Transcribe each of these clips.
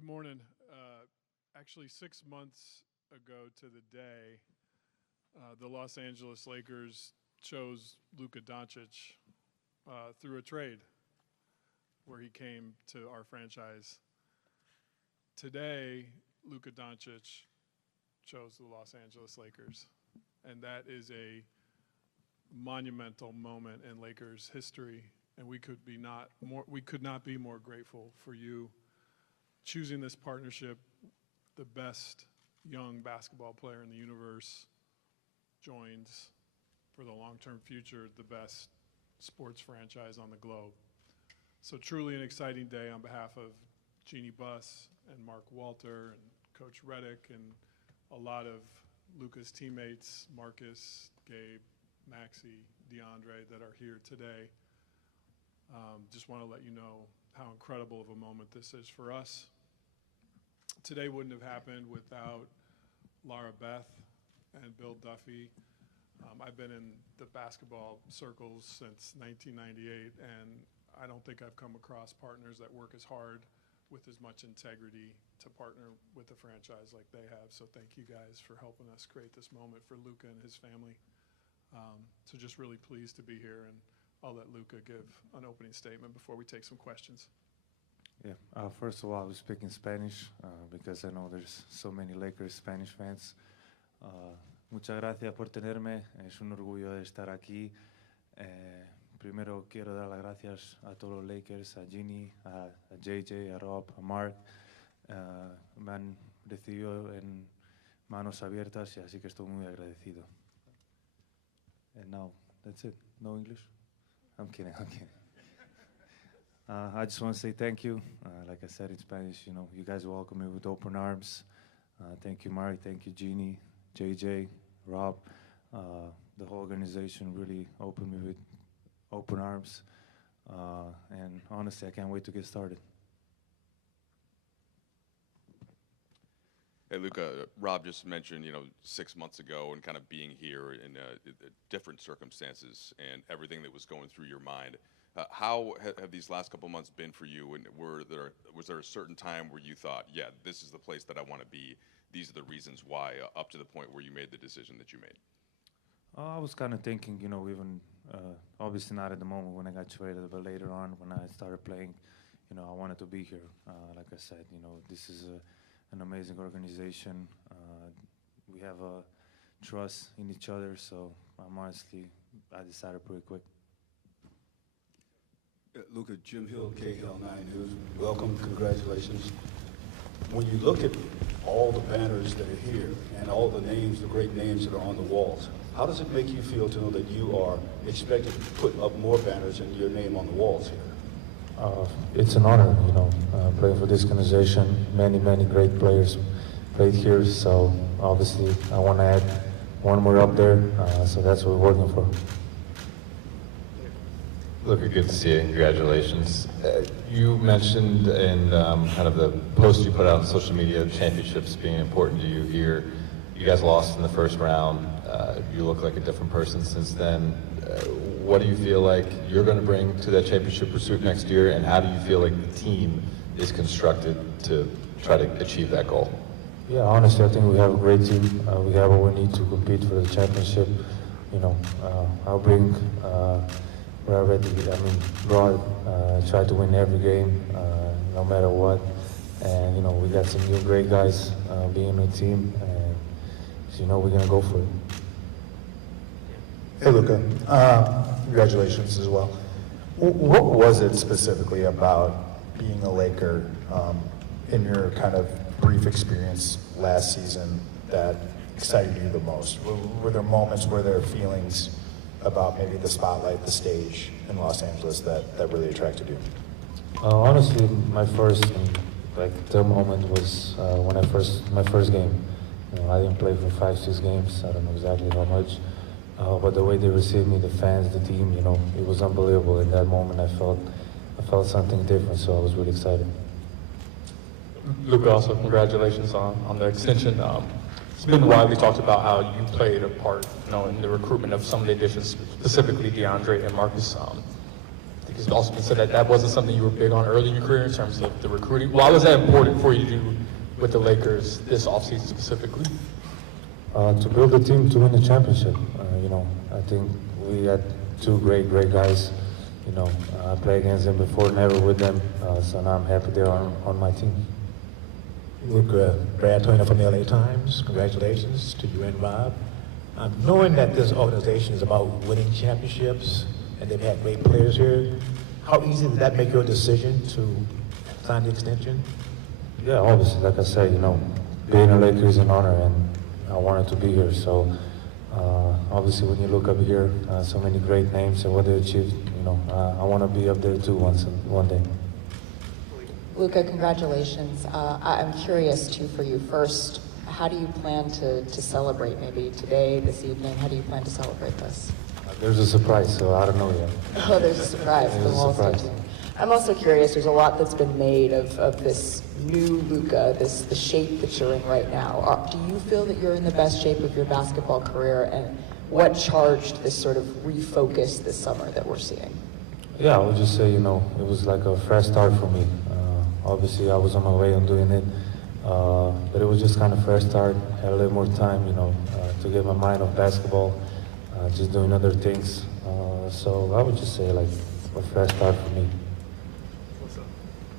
Good morning. Actually, 6 months ago to the day, the Los Angeles Lakers chose Luka Doncic through a trade where he came to our franchise. Today, Luka Doncic chose the Los Angeles Lakers, and that is a monumental moment in Lakers history, and we could not be more grateful for you choosing this partnership. The best young basketball player in the universe joins, for the long-term future, the best sports franchise on the globe. So truly an exciting day on behalf of Jeannie Buss and Mark Walter and Coach Reddick and a lot of Luka's teammates, Marcus, Gabe, Maxie, DeAndre, that are here today. Just want to let you know how incredible of a moment this is for us. Today wouldn't have happened without Laura Beth and Bill Duffy. I've been in the basketball circles since 1998, and I don't think I've come across partners that work as hard with as much integrity to partner with a franchise like they have. So thank you guys for helping us create this moment for Luka and his family. So just really pleased to be here, and I'll let Luka give an opening statement before we take some questions. Yeah, first of all, I was speaking Spanish because I know there's so many Lakers Spanish fans. Muchas gracias por tenerme, es un orgullo de estar aquí. Primero quiero dar las gracias a todos los Lakers, a Ginny, a JJ, a Rob, a Mark. Me han recibido en manos abiertas y así que estoy muy agradecido. And now, that's it. No English? I'm kidding. I just want to say thank you. Like I said in Spanish, you guys welcome me with open arms. Thank you, Mark. Thank you, Jeannie, JJ, Rob. The whole organization really opened me with open arms. And honestly, I can't wait to get started. Hey, Luka, Rob just mentioned, 6 months ago and kind of being here in different circumstances and everything that was going through your mind. How have these last couple months been for you? And was there a certain time where you thought, yeah, this is the place that I want to be? These are the reasons why, up to the point where you made the decision that you made? I was kind of thinking, even obviously not at the moment when I got traded, but later on when I started playing, I wanted to be here. Like I said, this is an amazing organization. We have a trust in each other, so I decided pretty quick. Luka, Jim Hill, KHL 9 News. Welcome, congratulations. When you look at all the banners that are here and all the names, the great names that are on the walls, how does it make you feel to know that you are expected to put up more banners and your name on the walls here? It's an honor, playing for this organization. Many great players played here, so obviously I want to add one more up there, so that's what we're working for. Luka, good to see you. Congratulations. You mentioned in kind of the post you put out on social media, championships being important to you here. You guys lost in the first round. You look like a different person since then. What do you feel like you're going to bring to that championship pursuit next year, and how do you feel like the team is constructed to try to achieve that goal? Yeah, honestly, I think we have a great team. We have what we need to compete for the championship. I'll bring try to win every game, no matter what. And we got some new great guys being on the team, and so, we're gonna go for it. Hey, Luka, congratulations as well. What was it specifically about being a Laker in your kind of brief experience last season that excited you the most? Were there moments, were there feelings about maybe the spotlight, the stage in Los Angeles that really attracted you? Honestly, my first moment was when my first game. I didn't play for 5-6 games. I don't know exactly how much, but the way they received me, the fans, the team, it was unbelievable. In that moment, I felt something different, so I was really excited. Luka, also congratulations on the extension. It's been widely talked about how you played a part, in the recruitment of some of the additions, specifically DeAndre and Marcus. I think It's also been said that that wasn't something you were big on early in your career in terms of the recruiting. Why was that important for you to do with the Lakers this offseason specifically? To build a team to win the championship. I think we had two great guys. I played against them before, never with them. So now I'm happy they're on my team. Look, Brad Turner from the LA Times. Congratulations to you and Rob. Knowing that this organization is about winning championships and they've had great players here, how easy did that make your decision to sign the extension? Yeah, obviously, like I said, being a Laker is an honor, and I wanted to be here. So obviously, when you look up here, so many great names and what they achieved, I want to be up there too one day. Luka, congratulations. I'm curious too for you. First, how do you plan to celebrate? Maybe today, this evening. How do you plan to celebrate this? There's a surprise, so I don't know yet. Oh, there's a surprise. There's a surprise. I'm also curious. There's a lot that's been made of this new Luka, the shape that you're in right now. Do you feel that you're in the best shape of your basketball career? And what charged this sort of refocus this summer that we're seeing? Yeah, I would just say, it was like a fresh start for me. Obviously, I was on my way on doing it, but it was just kind of fresh start. Had a little more time, to get my mind off basketball, just doing other things. So I would just say like a fresh start for me.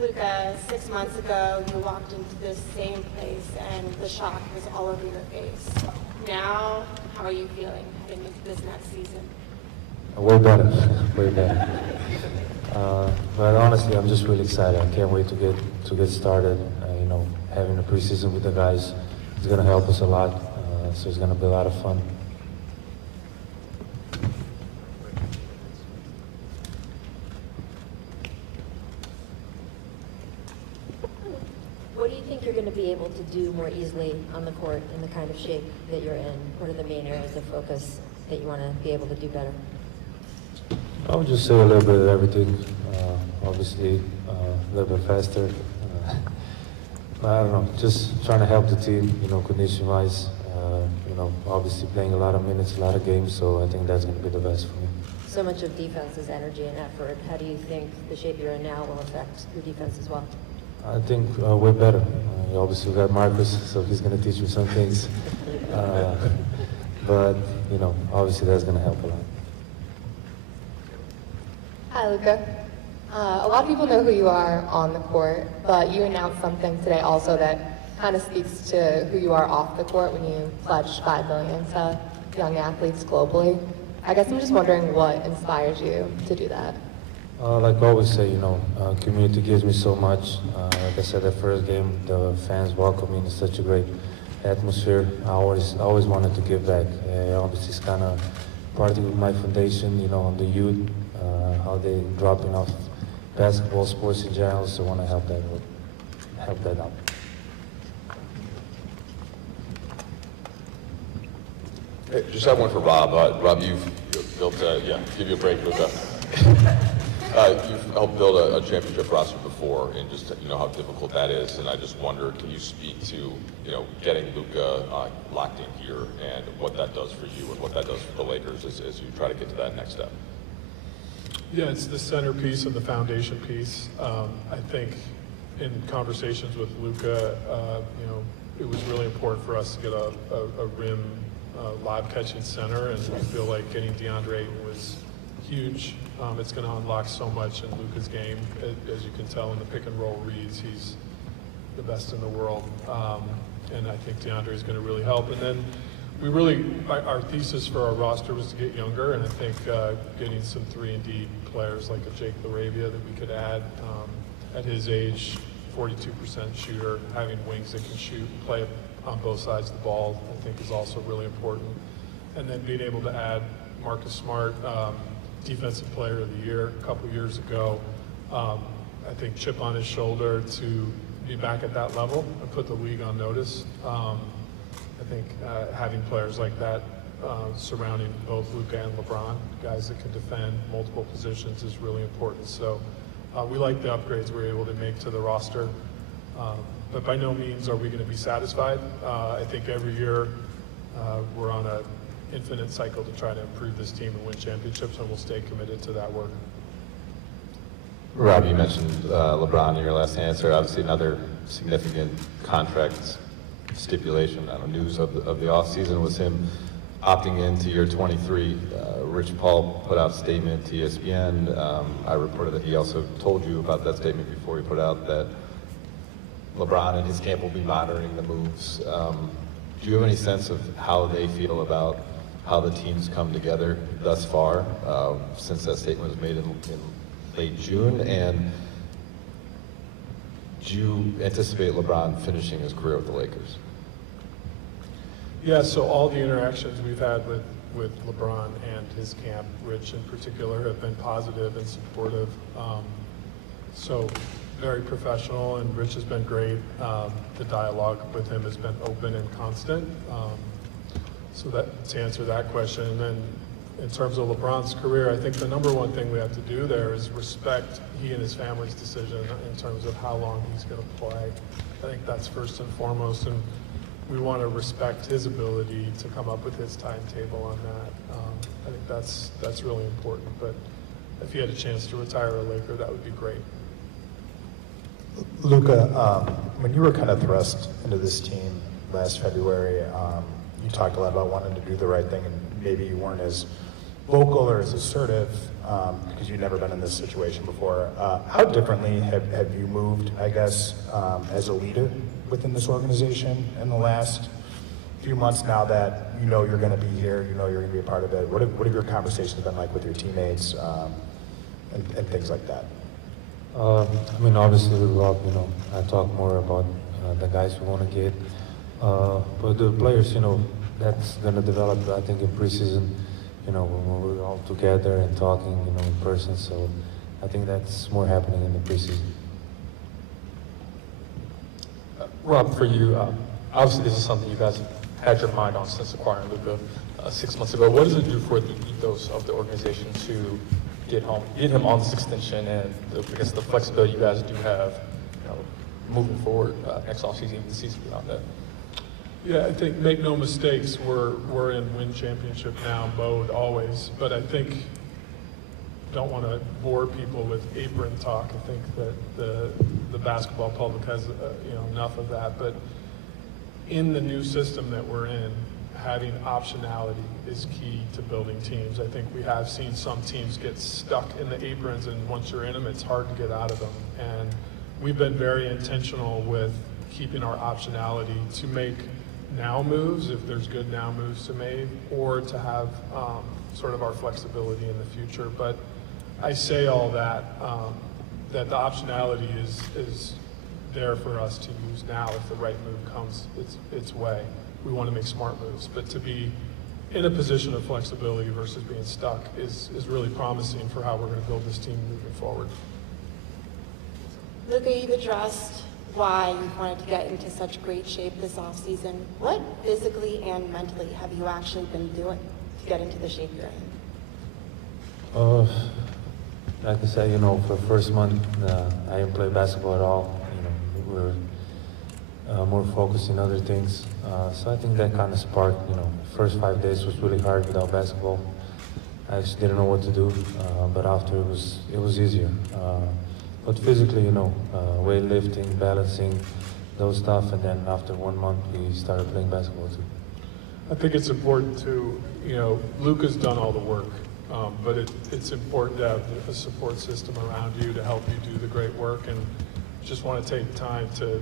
Luka, 6 months ago, you walked into this same place and the shock was all over your face. Now, how are you feeling heading into this next season? Way better, way better. But honestly, I'm just really excited. I can't wait to get started. Having a preseason with the guys is going to help us a lot. So it's going to be a lot of fun. What do you think you're going to be able to do more easily on the court in the kind of shape that you're in? What are the main areas of focus that you want to be able to do better? I would just say a little bit of everything. Obviously, a little bit faster. I don't know, just trying to help the team, condition-wise. Obviously playing a lot of minutes, a lot of games, so I think that's going to be the best for me. So much of defense is energy and effort. How do you think the shape you're in now will affect your defense as well? I think we're better. Obviously, we got Marcus, so he's going to teach me some things. But, obviously that's going to help a lot. Hi, Luka. A lot of people know who you are on the court, but you announced something today also that kind of speaks to who you are off the court when you pledged $5 million to young athletes globally. I guess I'm just wondering what inspires you to do that. Like I always say, community gives me so much. Like I said, the first game, the fans welcome me in such a great atmosphere. I always wanted to give back. Obviously, it's kind of part of my foundation, on the youth, how they dropping off basketball, sports in general. So I want to help that out. Hey, just have one for Rob. Rob, you've built give you a break, Luka. You've helped build a championship roster before, and just how difficult that is. And I just wonder, can you speak to getting Luka locked in here and what that does for you and what that does for the Lakers as you try to get to that next step? Yeah, it's the centerpiece and the foundation piece. I think in conversations with Luka, it was really important for us to get a rim live catching center, and I feel like getting DeAndre was huge. It's going to unlock so much in Luka's game. As you can tell in the pick and roll reads, he's the best in the world. And I think DeAndre is going to really help. And then our thesis for our roster was to get younger, and I think getting some 3-and-D players like a Jake LaRavia that we could add at his age, 42% shooter, having wings that can shoot, play on both sides of the ball, I think is also really important. And then being able to add Marcus Smart, Defensive Player of the Year a couple years ago. I think chip on his shoulder to be back at that level and put the league on notice. I think having players like that surrounding both Luka and LeBron, guys that can defend multiple positions, is really important. So we like the upgrades we're able to make to the roster. But by no means are we going to be satisfied. I think every year we're on an infinite cycle to try to improve this team and win championships, and we'll stay committed to that work. Rob, you mentioned LeBron in your last answer. Obviously, another significant contract stipulation, news of the offseason was him opting into year 23. Rich Paul put out a statement to ESPN. I reported that he also told you about that statement before he put out that LeBron and his camp will be monitoring the moves. Do you have any sense of how they feel about how the teams come together thus far, since that statement was made in late June? And do you anticipate LeBron finishing his career with the Lakers? Yeah, so all the interactions we've had with LeBron and his camp, Rich in particular, have been positive and supportive. So very professional, and Rich has been great. The dialogue with him has been open and constant. So that, to answer that question, and then in terms of LeBron's career, I think the number one thing we have to do there is respect he and his family's decision in terms of how long he's going to play. I think that's first and foremost, and we want to respect his ability to come up with his timetable on that. I think that's really important, but if he had a chance to retire a Laker, that would be great. Luka, when you were kind of thrust into this team last February, you talked a lot about wanting to do the right thing, and maybe you weren't as vocal or as assertive because you'd never been in this situation before. How differently have you moved, I guess, as a leader within this organization in the last few months now that you know you're going to be here, you know you're going to be a part of it? What have your conversations been like with your teammates and things like that? I mean, obviously with Rob, I talk more about the guys we want to get. But the players, that's going to develop, I think, in preseason, when we're all together and talking, in person. So I think that's more happening in the preseason. Rob, for you, obviously this is something you guys have had your mind on since acquiring Luka 6 months ago. What does it do for the ethos of the organization to get him on this extension and the flexibility you guys do have, moving forward next offseason, even the season beyond that? Yeah, I think, make no mistakes, we're in win championship now mode always, but I think, don't want to bore people with apron talk. I think that the basketball public has enough of that, but in the new system that we're in, having optionality is key to building teams. I think we have seen some teams get stuck in the aprons, and once you're in them, it's hard to get out of them. And we've been very intentional with keeping our optionality to make now moves, if there's good now moves to make, or to have sort of our flexibility in the future. But I say all that, that the optionality is there for us to use now if the right move comes its way. We want to make smart moves, but to be in a position of flexibility versus being stuck is really promising for how we're going to build this team moving forward. Luka, you've addressed why you wanted to get into such great shape this offseason. What physically and mentally have you actually been doing to get into the shape you're in? Like I said, for the first month, I didn't play basketball at all. We were more focused in other things. So I think that kind of sparked, first 5 days was really hard without basketball. I just didn't know what to do, but after it was easier. But physically, weightlifting, balancing, those stuff, and then after 1 month, we started playing basketball too. I think it's important to, Luka's done all the work, but it's important to have a support system around you to help you do the great work, and just want to take time to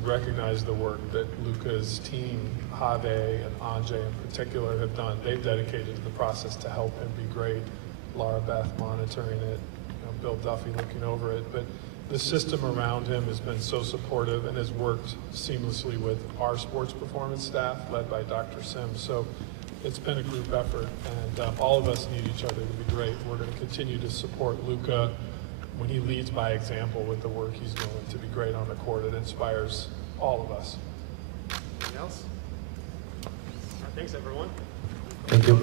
recognize the work that Luka's team, Have and Anjay in particular, have done. They've dedicated to the process to help him be great. Laura Beth monitoring it, Bill Duffy looking over it, but the system around him has been so supportive and has worked seamlessly with our sports performance staff led by Dr. Sims. So it's been a group effort, and all of us need each other to be great. We're going to continue to support Luka when he leads by example with the work he's doing to be great on the court. It inspires all of us. Anything else? Thanks, everyone. Thank you.